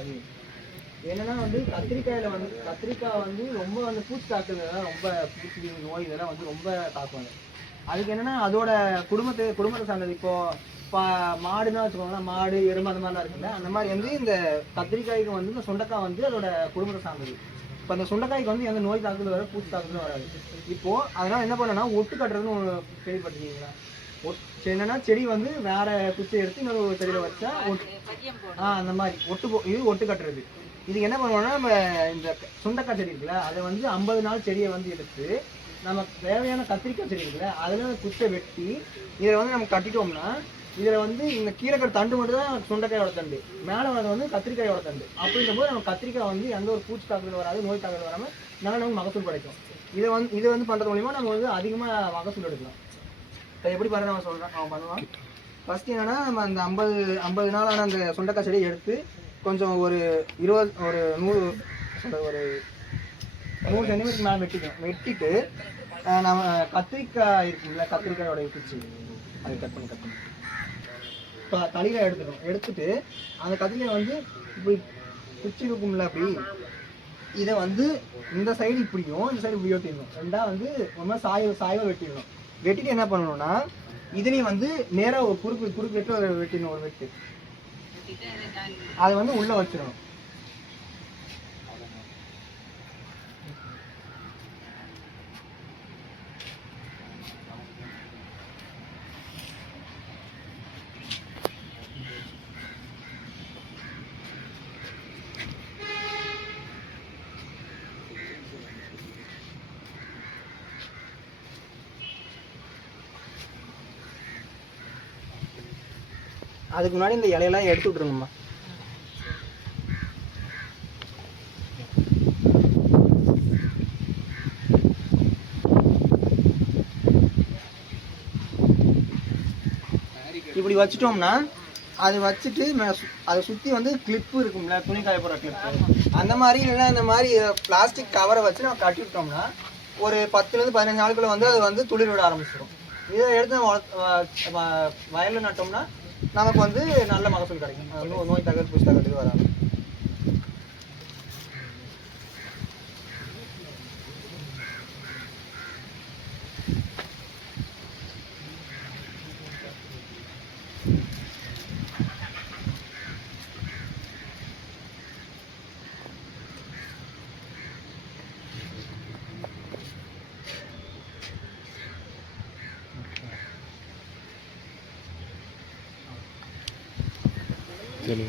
சரி. என்னன்னா வந்து கத்திரிக்காயில வந்து கத்திரிக்காய் வந்து ரொம்ப வந்து பூச்சி தாக்குதல் ரொம்ப பூச்சி நோய் இதெல்லாம் வந்து ரொம்ப தாக்குவாங்க. அதுக்கு என்னன்னா அதோட குடும்பத்தை சார்ந்தது. இப்போ மாடுன்னா வச்சுக்கோங்களேன், மாடு எருமை அந்த மாதிரிலாம் இருக்குல்ல, அந்த மாதிரி வந்து இந்த கத்திரிக்காய்க்கு வந்து இந்த சுண்டைக்காய் வந்து அதோட குடும்பத்தை சார்ந்தது. இப்போ அந்த சுண்டைக்காய்க்கு வந்து எந்த நோய் தாக்குதல் வராது, பூச்சி தாக்குதலும் வராது. இப்போ அதனால என்ன பண்ணனா ஒட்டு கட்டுறதுன்னு ஒன்று கேள்விப்பட்டிருக்கீங்களா? என்னன்னா செடி வந்து வேற குச்சியை எடுத்து இன்னொரு செடியில வச்சா அந்த மாதிரி இது ஒட்டு கட்டுறது. இதுக்கு என்ன பண்ணுவோம்னா நம்ம இந்த சுண்டைக்காய் செடி இருக்குல்ல, அதை வந்து 50 நாள் செடியை வந்து எடுத்து நமக்கு தேவையான கத்திரிக்காய் செடி இருக்குல்ல, அதில் குச்சை வெட்டி இதை வந்து நம்ம கட்டிட்டோம்னா இதில் வந்து இந்த கீரைக்கடை தண்டு மட்டும் தான் சுண்டைக்காயோட தண்டு, மேலே வரது வந்து கத்திரிக்காயோட தண்டு. அப்படின்ற போது நம்ம கத்திரிக்காய் வந்து எந்த ஒரு பூச்சி தாக்குதல் வராது, நோய் தாக்குதல் வராமல் நல்லா நமக்கு மகசூல் கிடைக்கும். இதை வந்து பண்ணுறது மூலிமா நம்ம வந்து அதிகமாக மகசூல் எடுக்கலாம். இப்போ எப்படி பாருங்க அவன் சொல்கிறான், அவன் பண்ணுவான். ஃபஸ்ட்டு என்னன்னா நம்ம அந்த 50 நாளான அந்த சுண்டைக்காய் செடியை எடுத்து கொஞ்சம் ஒரு 100 சென்டிமீட்டருக்கு மேலே வெட்டிட்டு நம்ம கத்திரிக்காய் இருக்குங்களா, கத்திரிக்காயோட குச்சி அதை கட் பண்ணி தலையில எடுத்துட்டு அந்த கத்திரிக்காய் வந்து இப்படி குச்சி இருக்கும்ல, அப்படி இதை வந்து இந்த சைடு இப்படியும் இந்த சைடு இப்படி வெட்டிடணும். ரெண்டா வந்து ரொம்ப சாய்வாக வெட்டிடணும். வெட்டிட்டு என்ன பண்ணணும்னா இதுலேயும் வந்து நேராக ஒரு குறுக்கு வெட்டு வெட்டிடணும். ஒரு வெட்டு அதை வந்து உள்ள வச்சிடணும். அதுக்கு முன்னாடி இந்த இலையெல்லாம் எடுத்து விட்டுருங்கம்மா. இப்படி வச்சுட்டோம்னா அது வச்சுட்டு அதை சுற்றி வந்து கிளிப்பு இருக்கும்ல, துணி காய போடுற கிளிப்பு, அந்த மாதிரி இல்லைன்னா இந்த மாதிரி பிளாஸ்டிக் கவரை வச்சு நம்ம கட்டி விட்டோம்னா ஒரு 10லேருந்து 15 நாளுக்குள்ள வந்து அது வந்து துளிர் விட ஆரம்பிச்சிடும். இதை எடுத்து நம்ம வயலில் நட்டோம்னா நமக்கு வந்து நல்ல மகசூல் கிடைக்கும். நோய் தகவல் பூச்சி தகவல் வராது. சரி.